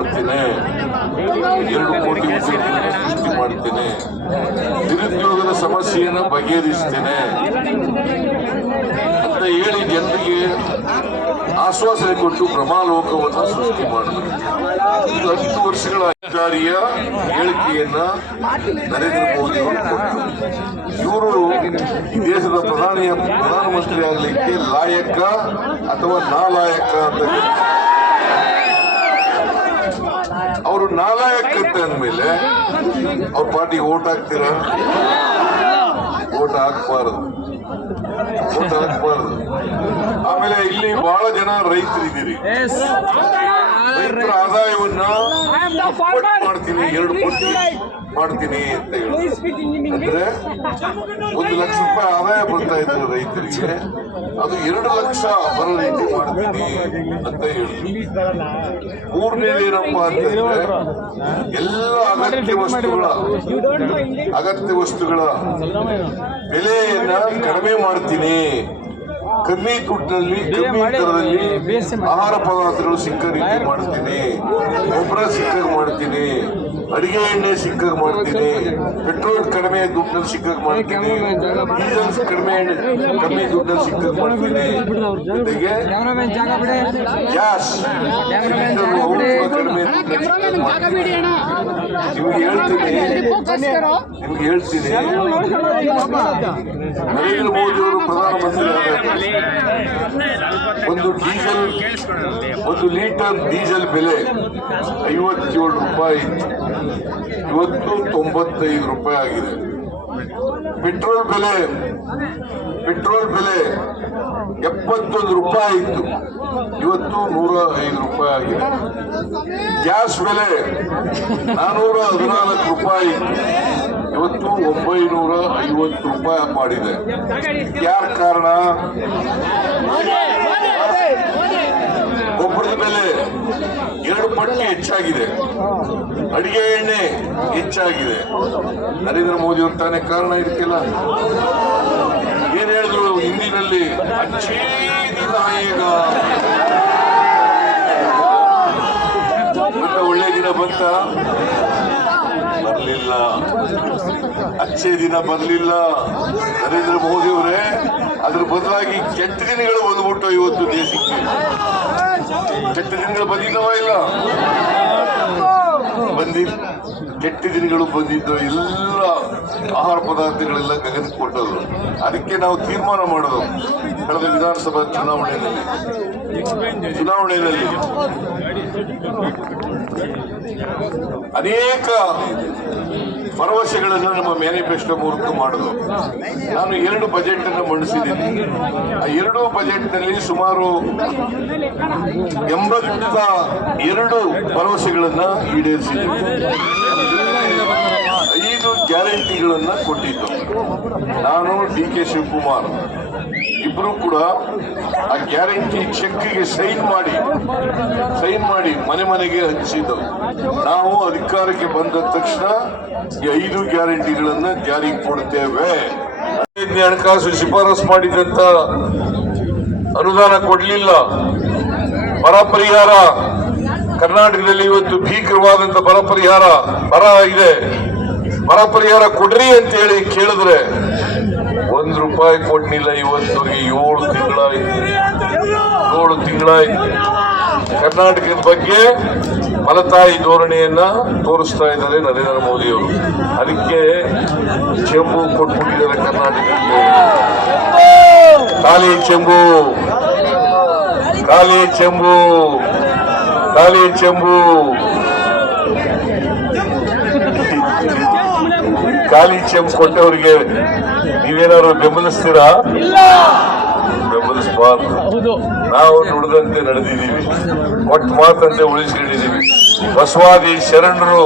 ಮಾಡ್ತೇನೆ, 2 ಕೋಟಿ ಉದ್ಯೋಗಗಳನ್ನು ಸೃಷ್ಟಿ ಮಾಡ್ತೇನೆ, ನಿರುದ್ಯೋಗದ ಸಮಸ್ಯೆಯನ್ನು ಬಗೆಹರಿಸ್ತೇನೆ ಅಂತ ಹೇಳಿ ಜನರಿಗೆ ಆಶ್ವಾಸನೆ ಕೊಟ್ಟು ಭ್ರಮಾಲೋಕವನ್ನು ಸೃಷ್ಟಿ ಮಾಡಿದರು. ಇದು 10 ವರ್ಷಗಳ ಅಧಿಕಾರಿಯ ಹೇಳಿಕೆಯನ್ನ ನರೇಂದ್ರ ಮೋದಿ ಅವರು ಕೊಟ್ಟರು. ಇವರು ಈ ದೇಶದ ಪ್ರಧಾನಮಂತ್ರಿ ಆಗಲಿಕ್ಕೆ ಲಾಯಕ ಅಥವಾ ನಾಲಾಯಕ ಅಂತ ಅವರು ನಾಲಾಯಕ ಅಂತ ಅಂದ್ಮೇಲೆ ಅವ್ರ ಪಾರ್ಟಿಗೆ ಓಟ್ ಹಾಕ್ತೀರಾ? ಓಟ್ ಹಾಕ್ಬಾರದು. ಆಮೇಲೆ ಇಲ್ಲಿ ಬಹಳ ಜನ ರೈತರಿದ್ದೀರಿ. ರೈತರ ಆದಾಯವನ್ನ ಮಾಡ್ತೀನಿ, 2 ಕೋಟಿ ಮಾಡ್ತೀನಿ ಅಂತ ಹೇಳಿ ಅಂದ್ರೆ 1 ಲಕ್ಷ ರೂಪಾಯಿ ಆದಾಯ ಬರ್ತಾ ಇದ್ರು ರೈತರಿಗೆ, ಅದು 2 ಲಕ್ಷ ಬರೋ ರೀತಿ ಮಾಡ್ತೀನಿ ಅಂತ ಹೇಳಿ. 3ನೇದು ಏನಪ್ಪ ಅಂತಂದ್ರೆ ಎಲ್ಲ ಅಗತ್ಯ ವಸ್ತುಗಳ ಬೆಲೆಯನ್ನ ಕಡಿಮೆ ಮಾಡ್ತೀನಿ, ಕಮ್ಮಿ ದುಡ್ಡಿನಲ್ಲಿ ಕಮ್ಮಿ ದರದಲ್ಲಿ ಆಹಾರ ಪದಾರ್ಥಗಳು ಸಿಕ್ಕ ರೀತಿ ಮಾಡ್ತೀನಿ, ಗೊಬ್ಬರ ಸಿಕ್ಕಾಗ ಮಾಡ್ತೀನಿ, ಅಡಿಗೆ ಎಣ್ಣೆ ಸಿಕ್ಕಾಗ ಮಾಡ್ತೀನಿ, ಪೆಟ್ರೋಲ್ ಕಡಿಮೆ ದುಡ್ಡಲ್ಲಿ ಸಿಕ್ಕಾಗ ಮಾಡ್ತೀನಿ, ಡೀಸೆಲ್ ಕಮ್ಮಿ ದುಡ್ಡಲ್ಲಿ ಸಿಕ್ಕಾಗ ಮಾಡ್ತೀನಿ, ಜೊತೆಗೆ ಗ್ಯಾಸ್ ಕಡಿಮೆ ನಿಮ್ಗೆ ಹೇಳ್ತೀನಿ ನರೇಂದ್ರ ಮೋದಿ ಅವರು ಪ್ರಧಾನಮಂತ್ರಿ ಒಂದು ಲೀಟರ್ ಡೀಸೆಲ್ ಬೆಲೆ 57 ರೂಪಾಯಿ ಇತ್ತು, ಇವತ್ತು 95 ರೂಪಾಯಿ ಆಗಿದೆ. ಪೆಟ್ರೋಲ್ ಬೆಲೆ 71 ರೂಪಾಯಿ ಇತ್ತು, ಇವತ್ತು 105 ರೂಪಾಯಿ ಆಗಿದೆ. ಗ್ಯಾಸ್ ಬೆಲೆ 414 ರೂಪಾಯಿ ಇತ್ತು, ಇವತ್ತು 950 ರೂಪಾಯಿ ಮಾಡಿದೆ. ಯಾರ ಕಾರಣ? ಗೊಬ್ಬರದ ಬೆಲೆ 2 ಪಟ್ಟು ಹೆಚ್ಚಾಗಿದೆ, ಅಡಿಗೆ ಎಣ್ಣೆ ಹೆಚ್ಚಾಗಿದೆ. ನರೇಂದ್ರ ಮೋದಿ ಅವ್ರ ತಾನೇ ಕಾರಣ ಇದಕ್ಕೆಲ್ಲ. ಏನ್ ಹೇಳಿದ್ರು ಹಿಂದಿನಲ್ಲಿ? ಒಳ್ಳೆ ದಿನ ಬಂತ? ಬರ್ಲಿಲ್ಲ. ಅಚ್ಚೇ ದಿನ ಬರ್ಲಿಲ್ಲ ನರೇಂದ್ರ ಮೋದಿ ಅವರೇ. ಅದ್ರ ಬದಲಾಗಿ ಕೆಟ್ಟ ದಿನಗಳು ಬಂದ್ಬಿಟ್ಟು ಇವತ್ತು ದೇಶಕ್ಕೆ. ಕೆಟ್ಟ ದಿನಗಳು ಬಂದಿದ್ದವ ಇಲ್ಲ? ಕೆಟ್ಟ ದಿನಗಳು ಬಂದಿದ್ದು ಎಲ್ಲ ಆಹಾರ ಪದಾರ್ಥಗಳೆಲ್ಲ ಗಗನಕ್ಕೆ ಕೊಟ್ಟರು. ಅದಕ್ಕೆ ನಾವು ತೀರ್ಮಾನ ಮಾಡೋದು ಕಳೆದ ವಿಧಾನಸಭಾ ಚುನಾವಣೆಯಲ್ಲಿ ಅನೇಕ ಭರವಸೆಗಳನ್ನು ನಮ್ಮ ಮ್ಯಾನಿಫೆಸ್ಟೋ ಮೂಲಕ ಮಾಡೋದು. ನಾನು 2 ಬಜೆಟ್ ಅನ್ನು ಮಂಡಿಸಿದ್ದೀನಿ. ಆ 2 ಬಜೆಟ್ ನಲ್ಲಿ ಸುಮಾರು 82 ಭರವಸೆಗಳನ್ನ ಈಡೇರಿಸಿದ್ದೀನಿ. 5 ಗ್ಯಾರಂಟಿಗಳನ್ನ ಕೊಟ್ಟಿದ್ದು. ನಾನು DK ಶಿವಕುಮಾರ್ ಇಬ್ರು ಕೂಡ ಆ ಗ್ಯಾರಂಟಿ ಚೆಕ್ಗೆ ಸೈನ್ ಮಾಡಿ ಮನೆ ಮನೆಗೆ ಹಂಚಿದ್ದು. ನಾವು ಅಧಿಕಾರಕ್ಕೆ ಬಂದ ತಕ್ಷಣ ಈ 5 ಗ್ಯಾರಂಟಿಗಳನ್ನ ಜಾರಿಗೆ ಕೊಡ್ತೇವೆ. ಹಣಕಾಸು ಶಿಫಾರಸು ಮಾಡಿದಂತ ಅನುದಾನ ಕೊಡ್ಲಿಲ್ಲ. ಬರ ಪರಿಹಾರ ಕರ್ನಾಟಕದಲ್ಲಿ ಇವತ್ತು ಭೀಕರವಾದಂತ ಬರ ಇದೆ. ಬರ ಪರಿಹಾರ ಕೊಡ್ರಿ ಅಂತ ಹೇಳಿ ಕೇಳಿದ್ರೆ 1 ರೂಪಾಯಿ ಕೊಡ್ಲಿಲ್ಲ. ಇವತ್ತವರೆಗೆ 7 ತಿಂಗಳಾಯ್ತು. ಕರ್ನಾಟಕದ ಬಗ್ಗೆ ಮಲತಾಯಿ ಧೋರಣೆಯನ್ನ ತೋರಿಸ್ತಾ ಇದ್ದಾರೆ ನರೇಂದ್ರ ಮೋದಿ ಅವರು. ಅದಕ್ಕೆ ಚೆಂಬು ಕೊಟ್ಬಿಟ್ಟಿದ್ದಾರೆ ಕರ್ನಾಟಕಕ್ಕೆ. ಖಾಲಿ ಚೆಂಬು ಕೊಟ್ಟವರಿಗೆ ನೀವೇನಾದ್ರು ಬೆಂಬಲಿಸ್ತೀರಾ? ಬೆಂಬಲಿಸಬಾರ್ದು. ನಾವು ನುಡಿದಂತೆ ನಡೆದಿದ್ದೀವಿ, ಕೊಟ್ಟ ಮಾತಂತೆ ಉಳಿಸ್ಕೊಂಡಿದ್ದೀವಿ. ಬಸವಾದಿ ಶರಣರು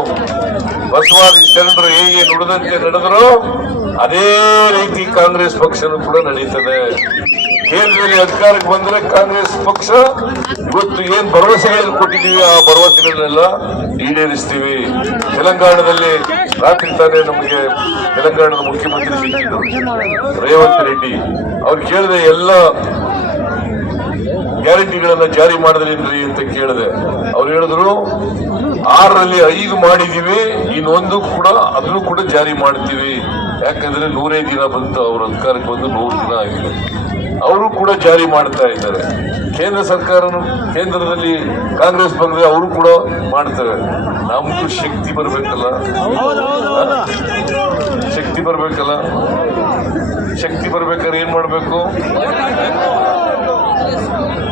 ಹೇಗೆ ನುಡಿದಂತೆ ನಡೆದ್ರು ಅದೇ ರೀತಿ ಕಾಂಗ್ರೆಸ್ ಪಕ್ಷನೂ ಕೂಡ ನಡೀತದೆ. ಕೇಂದ್ರದಲ್ಲಿ ಅಧಿಕಾರಕ್ಕೆ ಬಂದ್ರೆ ಕಾಂಗ್ರೆಸ್ ಪಕ್ಷ ಇವತ್ತು ಏನ್ ಭರವಸೆಗಳನ್ನು ಕೊಟ್ಟಿದ್ದೀವಿ ಆ ಭರವಸೆಗಳನ್ನೆಲ್ಲ ಈಡೇರಿಸ್ತೀವಿ. ತೆಲಂಗಾಣದಲ್ಲಿ ರಾತ್ರಿ ತಾನೇ ನಮಗೆ ತೆಲಂಗಾಣದ ಮುಖ್ಯಮಂತ್ರಿ ಸಿಕ್ಕಿದ್ರು ರೇವಂತ್ ರೆಡ್ಡಿ. ಅವ್ರು ಕೇಳಿದೆ ಎಲ್ಲ ಗ್ಯಾರಂಟಿಗಳನ್ನ ಜಾರಿ ಮಾಡಿದ್ರಿ ಅಂತ ಕೇಳಿದೆ. ಅವ್ರು ಹೇಳಿದ್ರು 6ರಲ್ಲಿ 5 ಮಾಡಿದೀವಿ, ಇನ್ನೊಂದು ಕೂಡ ಅದನ್ನು ಕೂಡ ಜಾರಿ ಮಾಡ್ತೀವಿ. ಯಾಕಂದ್ರೆ 100 ದಿನ ಬಂತು, ಅವ್ರ ಅಧಿಕಾರಕ್ಕೆ ಬಂದು 100 ದಿನ ಆಗಿದೆ. ಅವರು ಕೂಡ ಜಾರಿ ಮಾಡ್ತಾ ಇದ್ದಾರೆ. ಕೇಂದ್ರ ಸರ್ಕಾರನು, ಕೇಂದ್ರದಲ್ಲಿ ಕಾಂಗ್ರೆಸ್ ಬಂದ್ರೆ ಅವರು ಕೂಡ ಮಾಡ್ತಾರೆ. ನಮ್ಗೂ ಶಕ್ತಿ ಬರ್ಬೇಕಲ್ಲ, ಶಕ್ತಿ ಬರ್ಬೇಕಲ್ಲ. ಶಕ್ತಿ ಬರ್ಬೇಕಾದ್ರೆ ಏನ್ ಮಾಡ್ಬೇಕು?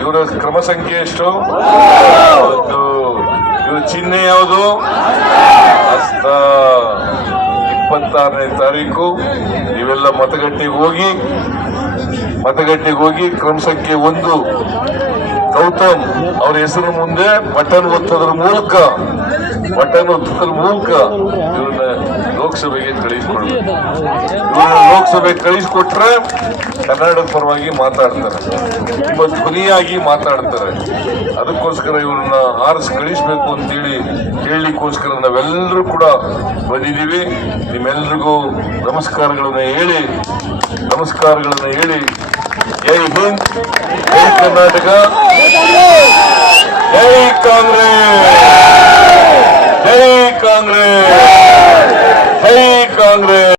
ಇವರ ಕ್ರಮ ಸಂಖ್ಯೆ ಎಷ್ಟು? ಇವರ ಚಿಹ್ನೆ ಯಾವುದು? ಹಸ್ತ. 26ನೇ ತಾರೀಕು ನೀವೆಲ್ಲ ಮತಗಟ್ಟೆಗೆ ಹೋಗಿ ಕ್ರಮ ಸಂಖ್ಯೆ 1 ಗೌತಮ್ ಅವ್ರ ಹೆಸರು ಮುಂದೆ ಬಟನ್ ಒತ್ತೋದ್ರ ಮೂಲಕ ಇವ್ರನ್ನ ಲೋಕಸಭೆಗೆ ಕಳಿಸ್ಕೊಡ್ಬೇಕು. ಇವ್ರನ್ನ ಲೋಕಸಭೆಗೆ ಕಳಿಸ್ಕೊಟ್ರೆ ಕರ್ನಾಟಕದ ಪರವಾಗಿ ಮಾತಾಡ್ತಾರೆ, ನಿಮ್ಮ ಧ್ವನಿಯಾಗಿ ಮಾತಾಡ್ತಾರೆ. ಅದಕ್ಕೋಸ್ಕರ ಇವ್ರನ್ನ ಆರಿಸಿ ಕಳಿಸ್ಬೇಕು ಅಂತೇಳಿ ಹೇಳಲಿಕ್ಕೋಸ್ಕರ ನಾವೆಲ್ಲರೂ ಕೂಡ ಬಂದಿದ್ದೀವಿ. ನಿಮ್ಮೆಲ್ರಿಗೂ ನಮಸ್ಕಾರಗಳನ್ನ ಹೇಳಿ ಜೈ ಹಿಂದ್, ಜೈ ಕರ್ನಾಟಕ, ಜೈ ಕಾಂಗ್ರೆಸ್, ಜೈ ಕಾಂಗ್ರೆಸ್, ಜೈ ಕಾಂಗ್ರೆಸ್.